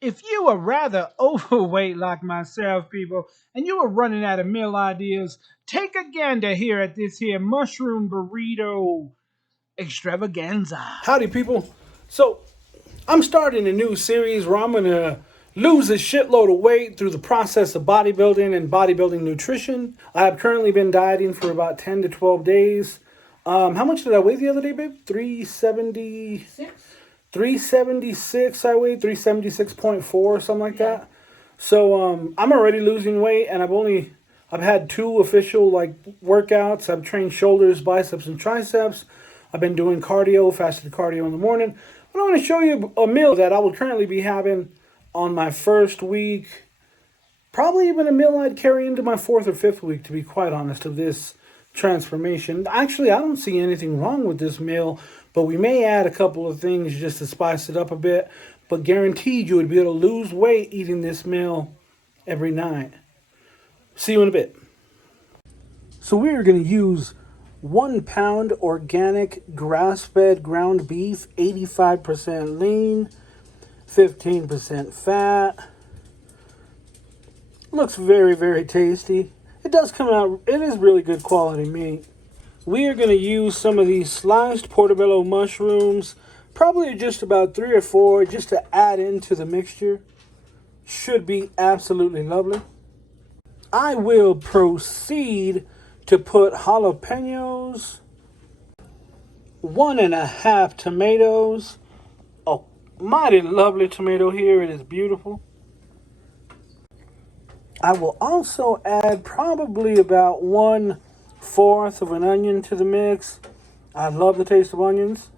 If you are rather overweight like myself, people, and you are running out of meal ideas, take a gander here at this here mushroom burrito extravaganza. Howdy, people. So, I'm starting a new series where I'm going to lose a shitload of weight through the process of bodybuilding and bodybuilding nutrition. I have currently been dieting for about 10 to 12 days. How much did I weigh the other day, babe? 376 I weighed, 376.4, something like that. So I'm already losing weight, and I've had two official workouts. I've trained shoulders, biceps, and triceps. I've been doing cardio, fasted cardio in the morning. But I'm going to show you a meal that I will currently be having on my first week. Probably even a meal I'd carry into my fourth or fifth week, to be quite honest, of this transformation. Actually, I don't see anything wrong with this meal, but we may add a couple of things just to spice it up a bit. But guaranteed you would be able to lose weight eating this meal every night. See you in a bit. So we are going to use 1 pound organic grass-fed ground beef, 85% lean, 15% fat. Looks very, very tasty. It does come out, it is really good quality meat. We are going to use some of these sliced portobello mushrooms, probably just about 3 or 4, just to add into the mixture. Should be absolutely lovely. I will proceed to put jalapenos, 1.5 tomatoes, a mighty lovely tomato here, it is beautiful. I will also add probably about 1/4 of an onion to the mix. I love the taste of onions.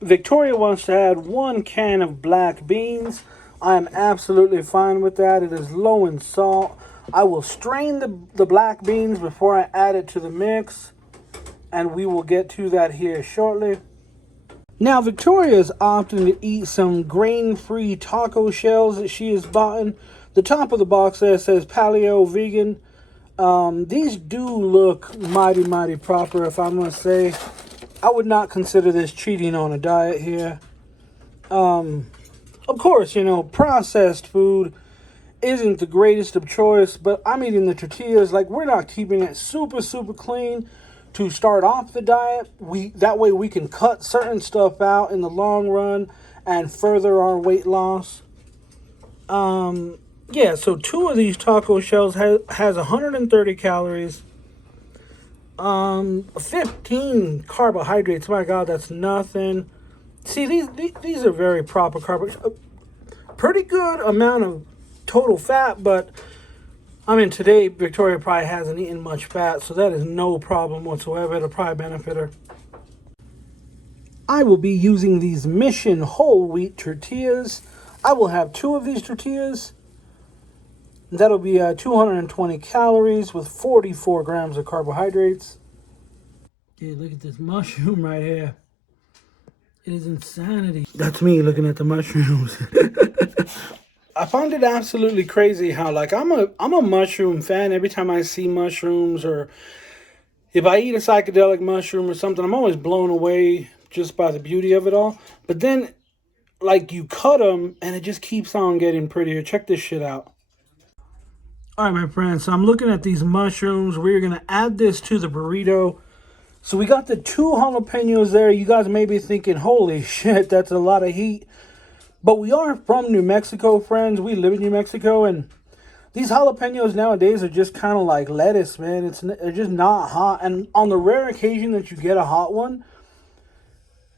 Victoria wants to add 1 can of black beans. I am absolutely fine with that. It is low in salt. I will strain the black beans before I add it to the mix, and we will get to that here shortly. Now, Victoria is opting to eat some grain-free taco shells that she has bought. The top of the box there says paleo vegan. These do look mighty, mighty proper, if I must say. I would not consider this cheating on a diet here. Of course, processed food isn't the greatest of choice, but I'm eating the tortillas. We're not keeping it super, super clean to start off the diet. That way we can cut certain stuff out in the long run and further our weight loss. So 2 of these taco shells has 130 calories. 15 carbohydrates. My God, that's nothing. See, these are very proper carbohydrates. Pretty good amount of total fat, but today Victoria probably hasn't eaten much fat, so that is no problem whatsoever. It'll probably benefit her. I will be using these Mission whole wheat tortillas. I will have 2 of these tortillas. That'll be 220 calories with 44 grams of carbohydrates. Dude, look at this mushroom right here. It is insanity. That's me looking at the mushrooms. I find it absolutely crazy how I'm a mushroom fan. Every time I see mushrooms, or if I eat a psychedelic mushroom or something, I'm always blown away just by the beauty of it all. But then you cut them and it just keeps on getting prettier. Check this shit out. All right, my friends, so I'm looking at these mushrooms. We're going to add this to the burrito. So we got the 2 jalapenos there. You guys may be thinking, holy shit, that's a lot of heat. But we are from New Mexico, friends. We live in New Mexico, and these jalapenos nowadays are just kind of like lettuce, man. They're just not hot. And on the rare occasion that you get a hot one,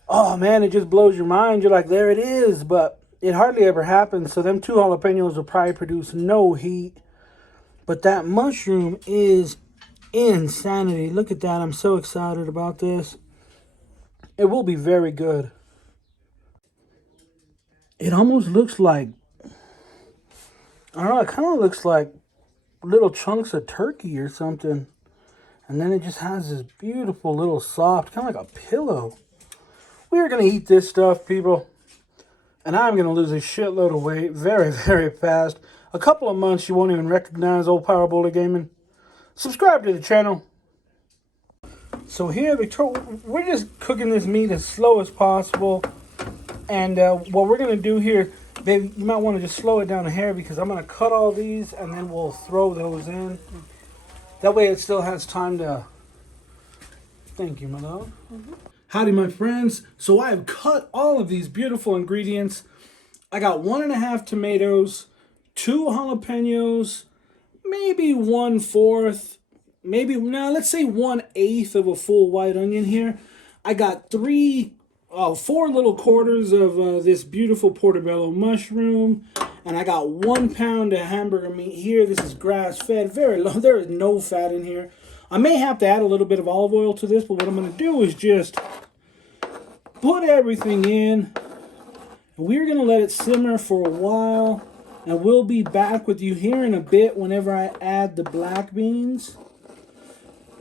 oh, man, it just blows your mind. You're like, there it is. But it hardly ever happens. So them 2 jalapenos will probably produce no heat. But that mushroom is insanity. Look at that. I'm so excited about this. It will be very good. It almost looks like, I don't know, it kind of looks like little chunks of turkey or something. And then it just has this beautiful little soft, kind of like a pillow. We are going to eat this stuff, people. And I'm going to lose a shitload of weight very, very fast. A couple of months, you won't even recognize old Power Bowler Gaming. Subscribe to the channel. So here, Victoria, we're just cooking this meat as slow as possible. And what we're going to do here, baby, you might want to just slow it down a hair because I'm going to cut all these and then we'll throw those in. That way it still has time to... Thank you, my love. Howdy, my friends. So I've cut all of these beautiful ingredients. I got 1.5 tomatoes, 2 jalapenos, maybe 1/4, let's say 1/8 of a full white onion here. I got 4 little quarters of this beautiful portobello mushroom, and I got 1 pound of hamburger meat here. This is grass-fed, very low. There is no fat in here. I may have to add a little bit of olive oil to this, but what I'm going to do is just put everything in. We're going to let it simmer for a while, and we'll be back with you here in a bit whenever I add the black beans.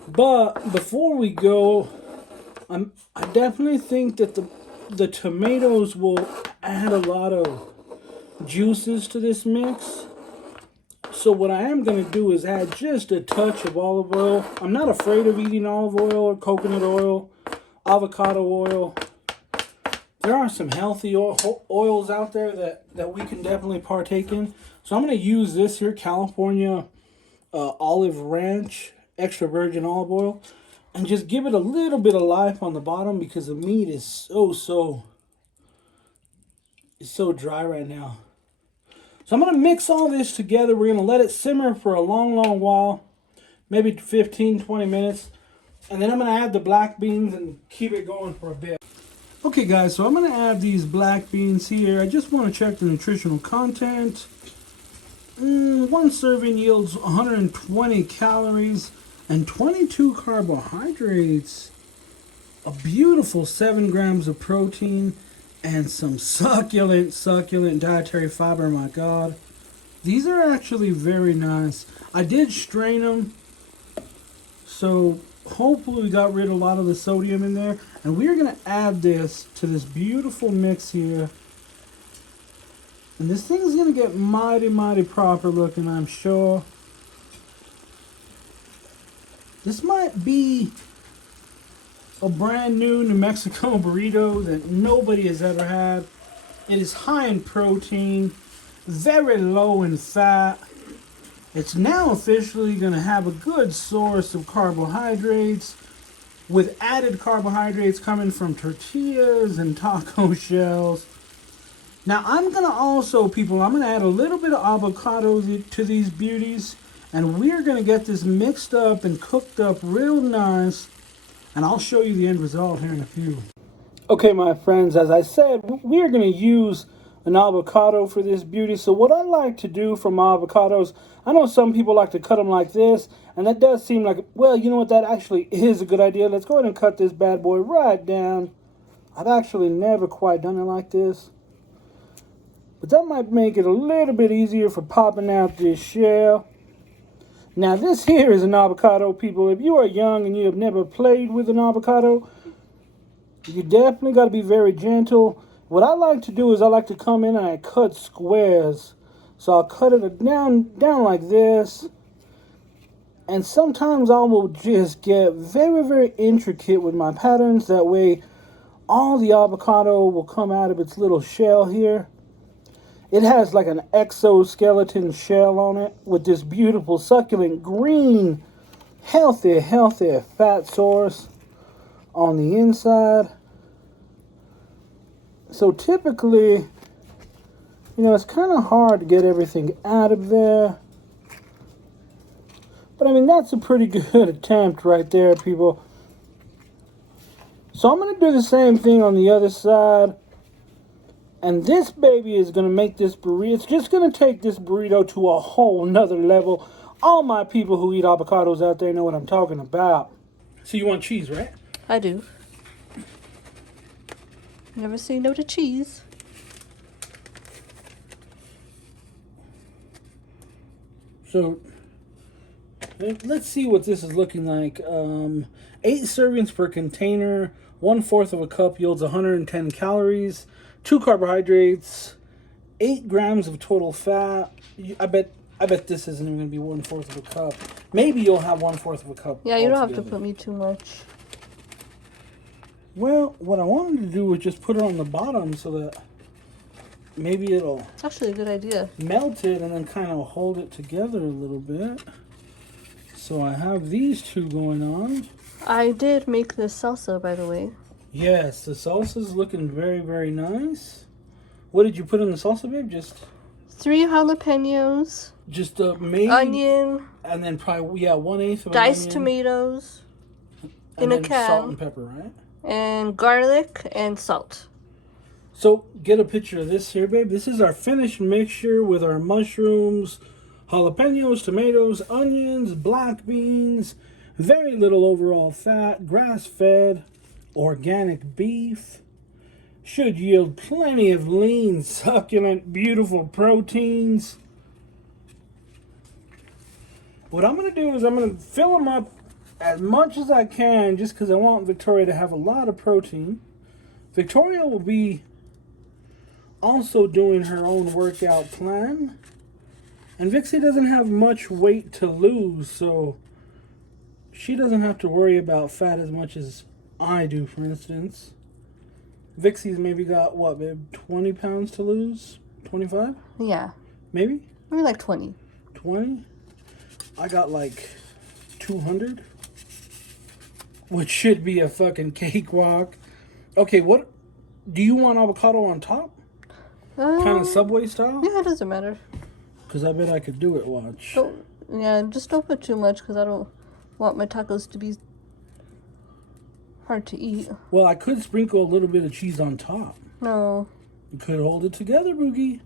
But before we go, I definitely think that the tomatoes will add a lot of juices to this mix. So what I am going to do is add just a touch of olive oil. I'm not afraid of eating olive oil or coconut oil, avocado oil. There are some healthy oils out there that we can definitely partake in. So I'm going to use this here, California Olive Ranch extra virgin olive oil, and just give it a little bit of life on the bottom because the meat is so dry right now. So I'm going to mix all this together. We're going to let it simmer for a long while, maybe 15-20 minutes. And then I'm going to add the black beans and keep it going for a bit. Okay, guys, so I'm going to add these black beans here. I just want to check the nutritional content. 1 serving yields 120 calories and 22 carbohydrates. A beautiful 7 grams of protein. And some succulent dietary fiber, my God. These are actually very nice. I did strain them, so hopefully we got rid of a lot of the sodium in there. And we're going to add this to this beautiful mix here. And this thing's going to get mighty proper looking, I'm sure. This might be a brand new New Mexico burrito that nobody has ever had. It is high in protein, very low in fat. It's now officially going to have a good source of carbohydrates, with added carbohydrates coming from tortillas and taco shells. Now I'm going to also, people, I'm going to add a little bit of avocado to these beauties, and we're going to get this mixed up and cooked up real nice. And I'll show you the end result here in a few. Okay, my friends, as I said, we're going to use an avocado for this beauty. So what I like to do for my avocados, I know some people like to cut them like this, and that does seem like, well, you know what, that actually is a good idea. Let's go ahead and cut this bad boy right down. I've actually never quite done it like this, but that might make it a little bit easier for popping out this shell. Now this here is an avocado, people. If you are young and you have never played with an avocado, you definitely got to be very gentle. What I like to do is I like to come in and I cut squares. So I'll cut it down like this. And sometimes I will just get very intricate with my patterns. That way all the avocado will come out of its little shell here. It has like an exoskeleton shell on it with this beautiful succulent green, healthy fat source on the inside. So typically, you know, it's kind of hard to get everything out of there. But I mean, that's a pretty good attempt right there, people. So I'm going to do the same thing on the other side. And this baby is going to make this burrito, it's just going to take this burrito to a whole nother level. All my people who eat avocados out there know what I'm talking about. So you want cheese, right? I do. Never say no to cheese. So let's see what this is looking like. 8 servings per container, 1/4 of a cup yields 110 calories. 2 carbohydrates, 8 grams of total fat. I bet this isn't even going to be 1/4 of a cup. Maybe you'll have 1/4 of a cup. Yeah, you don't have to put me too much. Well, what I wanted to do was just put it on the bottom so that maybe it'll It's actually a good idea. melt it and then kind of hold it together a little bit. So I have these two going on. I did make this salsa, by the way. Yes, the salsa's looking very, very nice. What did you put in the salsa, babe? Just 3 jalapenos, maybe onion, and then probably 1/8 of an diced onion, tomatoes, and in a then can. salt and pepper, right? and garlic and salt. So get a picture of this here, babe. This is our finished mixture with our mushrooms, jalapenos, tomatoes, onions, black beans, very little overall fat, grass-fed, organic beef. Should yield plenty of lean, succulent, beautiful proteins. What I'm going to do is I'm going to fill them up as much as I can just because I want Victoria to have a lot of protein. Victoria will be also doing her own workout plan. And Vixie doesn't have much weight to lose, so she doesn't have to worry about fat as much as I do, for instance. Vixie's maybe got, what, babe, 20 pounds to lose? 25? Yeah, Maybe? maybe like 20. 20? I got like 200, which should be a fucking cakewalk. Okay, what, do you want avocado on top? Kind of Subway style? Yeah, it doesn't matter. Because I bet I could do it, watch. Just don't put too much because I don't want my tacos to be hard to eat. Well, I could sprinkle a little bit of cheese on top. No, You could hold it together, Boogie.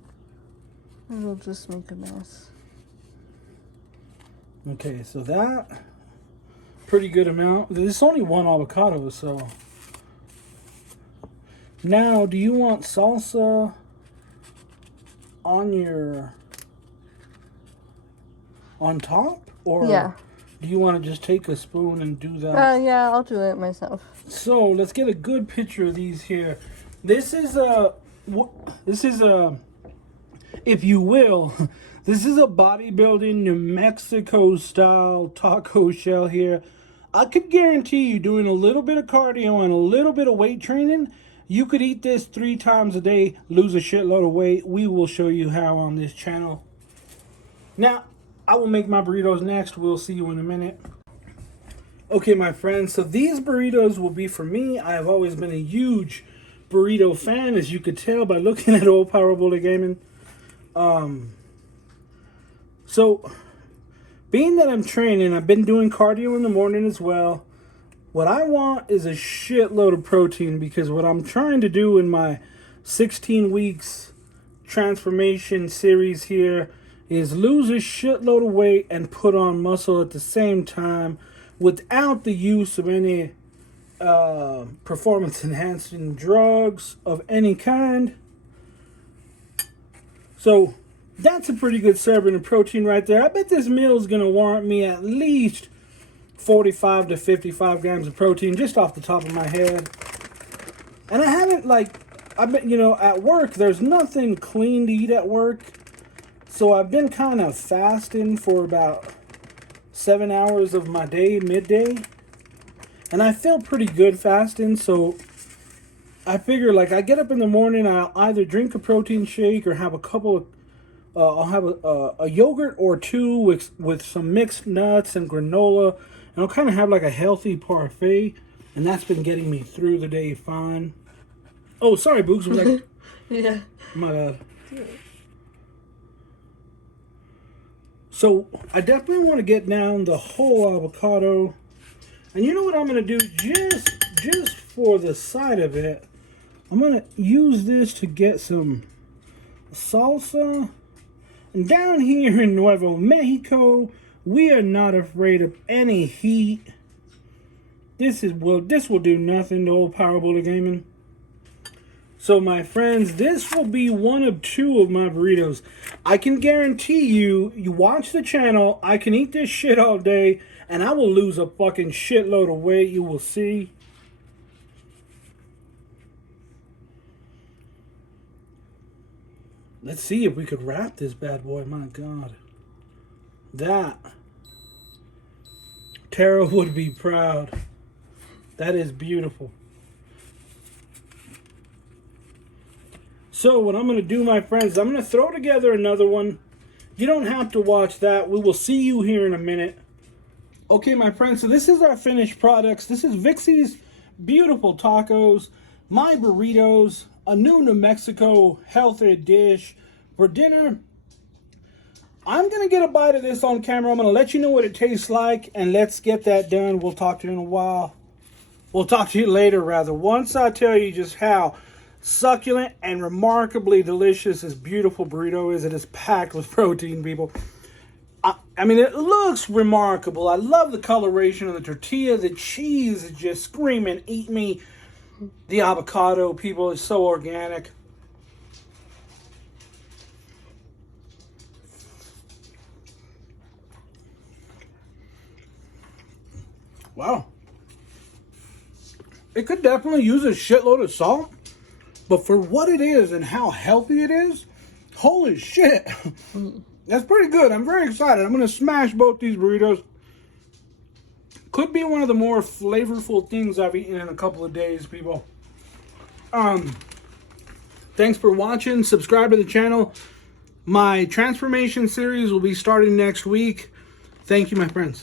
it'll just make a mess. Okay, so that, pretty good amount. There's only one avocado, so. Now, do you want salsa on top? Or Yeah. do you want to just take a spoon and do that? Yeah, I'll do it myself. So let's get a good picture of these here. This is if you will, this is a bodybuilding New Mexico style taco shell here. I could guarantee you, doing a little bit of cardio and a little bit of weight training, you could eat this 3 times a day, lose a shitload of weight. We will show you how on this channel. Now, I will make my burritos next. We'll see you in a minute. Okay, my friends, so these burritos will be for me. I have always been a huge burrito fan, as you could tell by looking at Old Power Bully Gaming. So, being that I'm training, I've been doing cardio in the morning as well. What I want is a shitload of protein, because what I'm trying to do in my 16 weeks transformation series here is lose a shitload of weight and put on muscle at the same time without the use of any performance enhancing drugs of any kind. So that's a pretty good serving of protein right there. I bet this meal is going to warrant me at least 45 to 55 grams of protein just off the top of my head. And I haven't, I've been, at work, there's nothing clean to eat at work. So I've been kind of fasting for about 7 hours of my day, midday. And I feel pretty good fasting, so I figure, I get up in the morning, I'll either drink a protein shake or have a couple of, I'll have a yogurt or two with some mixed nuts and granola. And I'll kind of have a healthy parfait. And that's been getting me through the day fine. Oh, sorry, Boogs. Yeah. My bad. So, I definitely want to get down the whole avocado. And you know what I'm going to do? Just for the side of it, I'm going to use this to get some salsa. And down here in Nuevo Mexico, we are not afraid of any heat. This will do nothing to Old Power Bully Gaming. So my friends, this will be one of 2 of my burritos. I can guarantee you watch the channel, I can eat this shit all day, and I will lose a fucking shitload of weight, you will see. Let's see if we could wrap this bad boy, my God. That, Tara would be proud. That is beautiful. So what I'm going to do, my friends, I'm going to throw together another one. You don't have to watch that. We will see you here in a minute. Okay, my friends, so this is our finished products. This is Vixie's beautiful tacos, my burritos, a new New Mexico healthy dish for dinner. I'm going to get a bite of this on camera. I'm going to let you know what it tastes like, and let's get that done. We'll talk to you in a while. We'll talk to you later, rather. Once I tell you just how succulent and remarkably delicious this beautiful burrito is. It is packed with protein, people. I mean, it looks remarkable. I love the coloration of the tortilla. The cheese is just screaming, eat me. The avocado, people, is so organic. Wow. It could definitely use a shitload of salt, but for what it is and how healthy it is, holy shit. That's pretty good. I'm very excited. I'm going to smash both these burritos. Could be one of the more flavorful things I've eaten in a couple of days, people. Thanks for watching. Subscribe to the channel. My transformation series will be starting next week. Thank you, my friends.